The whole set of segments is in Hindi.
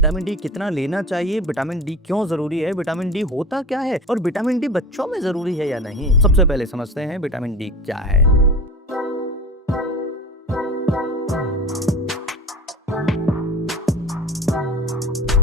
विटामिन डी कितना लेना चाहिए, विटामिन डी क्यों जरूरी है, विटामिन डी होता क्या है और विटामिन डी बच्चों में जरूरी है या नहीं। सबसे पहले समझते हैं विटामिन डी क्या है।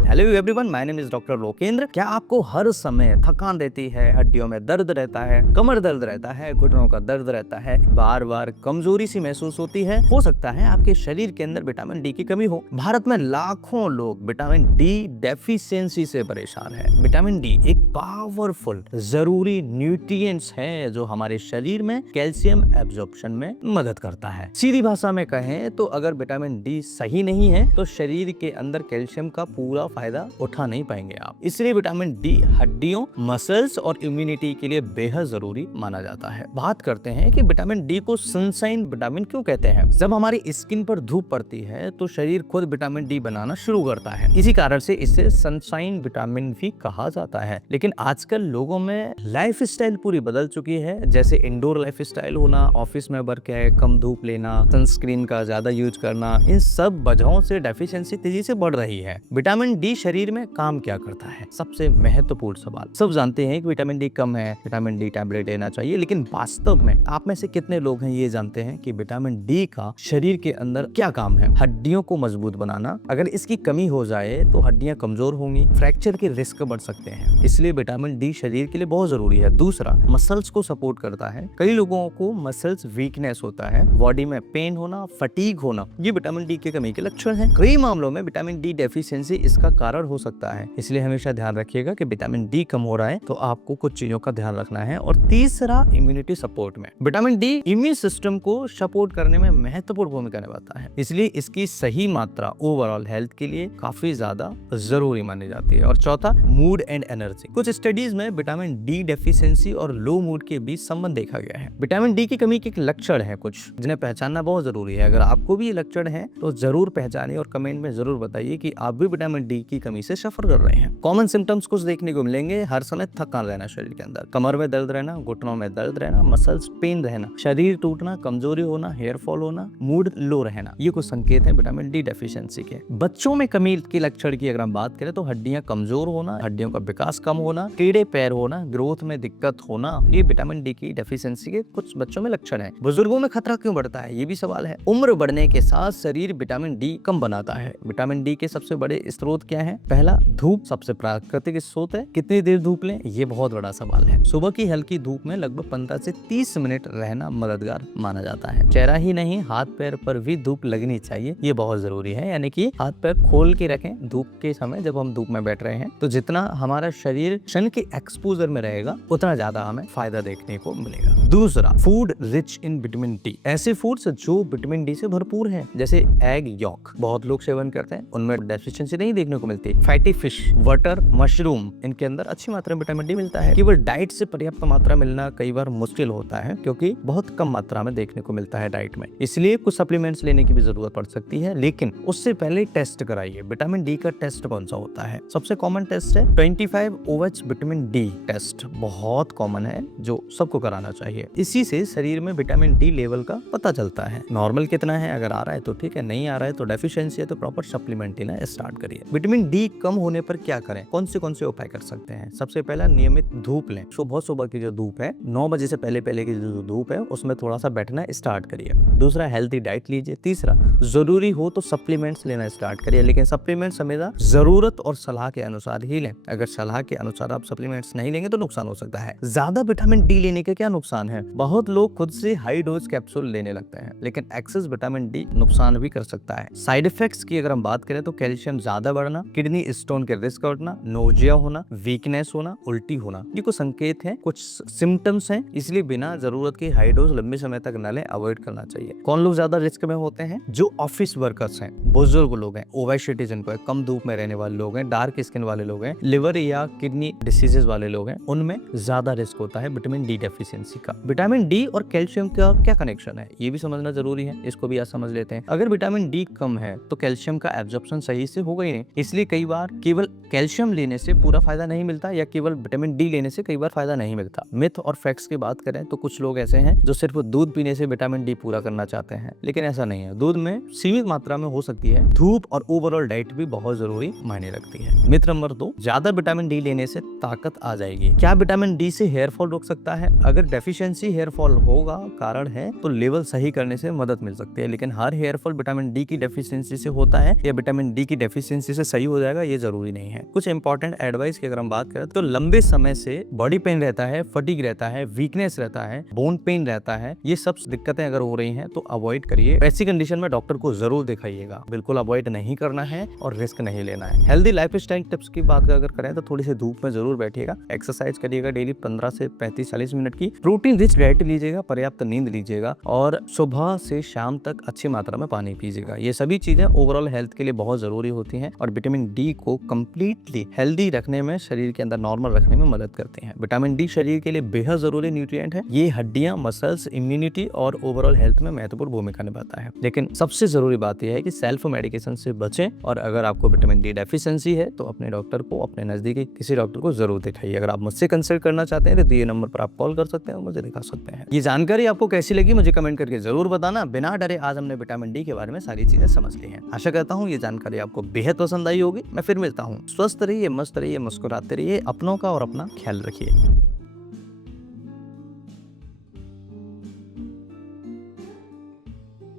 Hello everyone, my name is doctor Lokendra. क्या आपको हर समय थकान रहती है, हड्डियों में दर्द रहता है, कमर दर्द रहता है, घुटनों का दर्द रहता है, बार बार कमजोरी सी महसूस होती है? हो सकता है आपके शरीर के अंदर विटामिन डी की कमी हो। भारत में लाखों लोग विटामिन डी डेफिशिएंसी से परेशान है। विटामिन डी एक पावरफुल जरूरी न्यूट्रिएंट्स है जो हमारे शरीर में कैल्शियम एब्जॉर्प्शन में मदद करता है। सीधी भाषा में कहें तो अगर विटामिन डी सही नहीं है तो शरीर के अंदर कैल्शियम का पूरा फायदा उठा नहीं पाएंगे आप। इसलिए विटामिन डी हड्डियों, मसल्स और इम्यूनिटी के लिए बेहद जरूरी माना जाता है। बात करते हैं कि विटामिन डी को सनशाइन विटामिन क्यों कहते हैं। जब हमारी स्किन पर धूप पड़ती है तो शरीर खुद विटामिन डी बनाना शुरू करता है। इसी कारण से इसे सनशाइन विटामिन भी कहा जाता है। लेकिन आजकल लोगों में लाइफ स्टाइल पूरी बदल चुकी है, जैसे इंडोर लाइफ स्टाइल होना, ऑफिस में वर्क है, कम धूप लेना, सनस्क्रीन का ज्यादा यूज करना, इन सब वजहों से डेफिशिएंसी तेजी से बढ़ रही है। विटामिन डी शरीर में काम क्या करता है, सबसे महत्वपूर्ण सवाल। सब जानते हैं कि विटामिन डी कम है, विटामिन डी टैबलेट लेना चाहिए, लेकिन वास्तव में आप में से कितने लोग हैं ये जानते हैं कि विटामिन डी का शरीर के अंदर क्या काम है? हड्डियों को मजबूत बनाना। अगर इसकी कमी हो जाए तो हड्डियां कमजोर होंगी, फ्रैक्चर के रिस्क बढ़ सकते हैं। इसलिए विटामिन डी शरीर के लिए बहुत जरूरी है। दूसरा, मसल्स को सपोर्ट करता है। कई लोगों को मसल्स वीकनेस होता है, बॉडी में पेन होना, फटीग होना, ये विटामिन डी की कमी के लक्षण है। कई मामलों में विटामिन डी डेफिशिएंसी इसका कारण हो सकता है। इसलिए हमेशा ध्यान रखिएगा कि विटामिन डी कम हो रहा है तो आपको कुछ चीजों का ध्यान रखना है। और तीसरा, इम्यूनिटी सपोर्ट में विटामिन डी इम्यून सिस्टम को सपोर्ट करने में महत्वपूर्ण भूमिका निभाता है। इसलिए इसकी सही मात्रा ओवरऑल हेल्थ के लिए काफी ज्यादा जरूरी मानी जाती है। और चौथा, मूड एंड एनर्जी। कुछ स्टडीज में विटामिन डी डेफिशिएंसी और लो मूड के बीच संबंध देखा गया है। विटामिन डी की कमी के लक्षण है कुछ जिन्हें पहचानना बहुत जरूरी है। अगर आपको भी ये लक्षण है तो जरूर पहचानिए और कमेंट में जरूर बताइए कि आप भी विटामिन डी की कमी से सफर कर रहे हैं। कॉमन सिम्टम्स कुछ देखने को मिलेंगे। हर समय थकान रहना शरीर के अंदर, कमर में दर्द रहना, घुटनों में दर्द रहना, मसल्स पेन रहना, शरीर टूटना, कमजोरी होना, हेयर फॉल होना, मूड लो रहना, ये कुछ संकेत हैं विटामिन डी डेफिशिएंसी के। बच्चों में कमी के लक्षण की अगर हम बात करें तो हड्डियां कमजोर होना, हड्डियों का विकास कम होना, टेढ़े पैर होना, ग्रोथ में दिक्कत होना, ये विटामिन डी की डेफिशिएंसी के कुछ बच्चों में लक्षण है। बुजुर्गों में खतरा क्यों बढ़ता है, ये भी सवाल है। उम्र बढ़ने के साथ शरीर विटामिन डी कम बनाता है। विटामिन डी के सबसे बड़े स्रोत क्या है? पहला, धूप सबसे प्राकृतिक स्रोत है। कितनी देर धूप लें, ये बहुत बड़ा सवाल है। सुबह की हल्की धूप में लगभग 15 से 30 मिनट रहना मददगार माना जाता है। चेहरा ही नहीं, हाथ पैर पर भी धूप लगनी चाहिए, ये बहुत जरूरी है। यानी कि हाथ पैर खोल के रखें धूप के समय, जब हम धूप में बैठ रहे हैं तो जितना हमारा शरीर सन के एक्सपोजर में रहेगा उतना ज्यादा हमें फायदा देखने को मिलेगा। दूसरा, food rich in vitamin D. ऐसे फूड्स जो विटामिन डी से भरपूर हैं, जैसे एग यॉक बहुत लोग सेवन करते हैं, उनमें डेफिशिएंसी नहीं देखने को मिलती। फैटी फिश, बटर, मशरूम, इनके अंदर अच्छी मात्रा में विटामिन डी मिलता है। केवल डाइट से पर्याप्त मात्रा मिलना कई बार मुश्किल होता है क्योंकि बहुत कम मात्रा में देखने को मिलता है डाइट में। इसलिए कुछ सप्लीमेंट्स लेने की भी जरूरत पड़ सकती है, लेकिन उससे पहले टेस्ट कराइए। विटामिन डी का टेस्ट कौन सा होता है? सबसे कॉमन टेस्ट है 25OH विटामिन डी टेस्ट, बहुत कॉमन है जो सबको कराना चाहिए। इसी से शरीर में विटामिन डी लेवल का पता चलता है। नॉर्मल कितना है, अगर आ रहा है तो ठीक है, नहीं आ रहा है तो डेफिशिएंसी है तो प्रॉपर सप्लीमेंट लेना स्टार्ट करिए। विटामिन डी कम होने पर क्या करें, कौन से उपाय कर सकते हैं? सबसे पहला, नियमित धूप लें। सुबह की जो धूप है, 9 बजे से पहले की जो धूप है उसमें थोड़ा सा बैठना स्टार्ट करिए। दूसरा, हेल्थी डाइट लीजिए। तीसरा, जरूरी हो तो सप्लीमेंट्स लेना स्टार्ट करिए, लेकिन सप्लीमेंट्स हमेशा जरूरत और सलाह के अनुसार ही लें। अगर सलाह के अनुसार आप सप्लीमेंट्स नहीं लेंगे तो नुकसान हो सकता है। ज्यादा विटामिन डी लेने के क्या नुकसान है? बहुत लोग खुद से हाई डोज कैप्सूल लेने लगते हैं, लेकिन एक्सेस विटामिन डी नुकसान भी कर सकता है। साइड इफेक्ट्स की अगर हम बात करें तो कैल्शियम ज्यादा बढ़ना, किडनी स्टोन के रिस्क बढ़ना, नोजिया होना, वीकनेस होना, उल्टी होना, ये कुछ संकेत हैं, कुछ सिम्टम्स हैं। इसलिए बिना जरूरत की हाई डोज लंबे समय तक न लें, अवॉइड करना चाहिए। कौन लोग ज्यादा रिस्क में होते हैं? जो ऑफिस वर्कर्स हैं, बुजुर्ग लोग हैं, ओबेसिटी जिनको है, कम धूप में रहने वाले लोग हैं, डार्क स्किन वाले लोग हैं, लिवर या किडनी डिसीजेज वाले लोग हैं, उनमें ज्यादा रिस्क होता है विटामिन डी डेफिशिएंसी का। विटामिन डी और कैल्शियम का क्या कनेक्शन है, ये भी समझना जरूरी है। इसको भी आज समझ लेते हैं। अगर विटामिन डी कम है तो कैल्शियम का एब्जॉर्प्शन सही से होगा ही नहीं, इसलिए इसलिए कई बार केवल कैल्शियम लेने से पूरा फायदा नहीं मिलता या केवल विटामिन डी लेने से कई बार फायदा नहीं मिलता। मिथ और फैक्ट्स की बात करें तो कुछ लोग ऐसे हैं जो सिर्फ दूध पीने से विटामिन डी पूरा करना चाहते हैं, लेकिन ऐसा नहीं है। दूध में सीमित मात्रा में हो सकती है। धूप और ओवरऑल डाइट भी बहुत जरूरी मायने रखती है। मिथ नंबर 2, ज्यादा विटामिन डी लेने से ताकत आ जाएगी। क्या विटामिन डी से हेयर फॉल रुक सकता है? अगर डेफिशिएंसी हेयर फॉल होगा कारण है तो लेवल सही करने से मदद मिल सकती है, लेकिन हर हेयर फॉल विटामिन डी की डेफिशिएंसी से होता है या विटामिन डी की डेफिशिएंसी से सही हो जाएगा ये जरूरी नहीं है। कुछ इंपॉर्टेंट एडवाइस की अगर हम बात करें तो लंबे समय से बॉडी पेन रहता है, फटीग रहता है, वीकनेस रहता है, बोन पेन रहता है, ये सब दिक्कतें अगर हो रही हैं तो अवॉइड करिए। ऐसी कंडीशन में डॉक्टर को जरूर दिखाइएगा। बिल्कुल अवॉइड नहीं करना है और रिस्क नहीं लेना है। हेल्दी लाइफस्टाइल टिप्स की बात अगर करें तो थोड़ी सी धूप में जरूर बैठिएगा, एक्सरसाइज करिएगा डेली 15 से 35-40 मिनट की, प्रोटीन रिच डाइट लीजिएगा, पर्याप्त नींद लीजिएगा और सुबह से शाम तक अच्छी मात्रा में पानी पीजिएगा। ये सभी चीजें ओवरऑल हेल्थ के लिए बहुत जरूरी होती हैं और विटामिन डी को कंप्लीटली हेल्दी रखने में, शरीर के अंदर नॉर्मल रखने में मदद करते हैं। विटामिन डी शरीर के लिए बेहद जरूरी न्यूट्रिएंट है। ये हड्डियां, मसल्स, इम्यूनिटी और ओवरऑल हेल्थ में महत्वपूर्ण भूमिका निभाता है। लेकिन सबसे जरूरी बात यह है कि सेल्फ मेडिकेशन से बचें और अगर आपको विटामिन डी डेफिशिएंसी है तो अपने डॉक्टर को, अपने नजदीकी किसी डॉक्टर को जरूर दिखाइए। अगर आप मुझसे कंसल्ट करना चाहते हैं तो दिए नंबर पर आप कॉल कर सकते हैं और मुझे दिखा सकते हैं। ये जानकारी आपको कैसी लगी मुझे कमेंट करके जरूर बताना। बिना डरे आज हमने विटामिन डी के बारे में सारी चीजें समझ ली हैं। आशा करता हूँ ये जानकारी आपको बेहद पसंद आई होगी। मैं फिर मिलता हूँ। स्वस्थ रहिए, मस्त रहिए, मुस्कुराते रहिए, अपनों का और अपना ख्याल रखिए।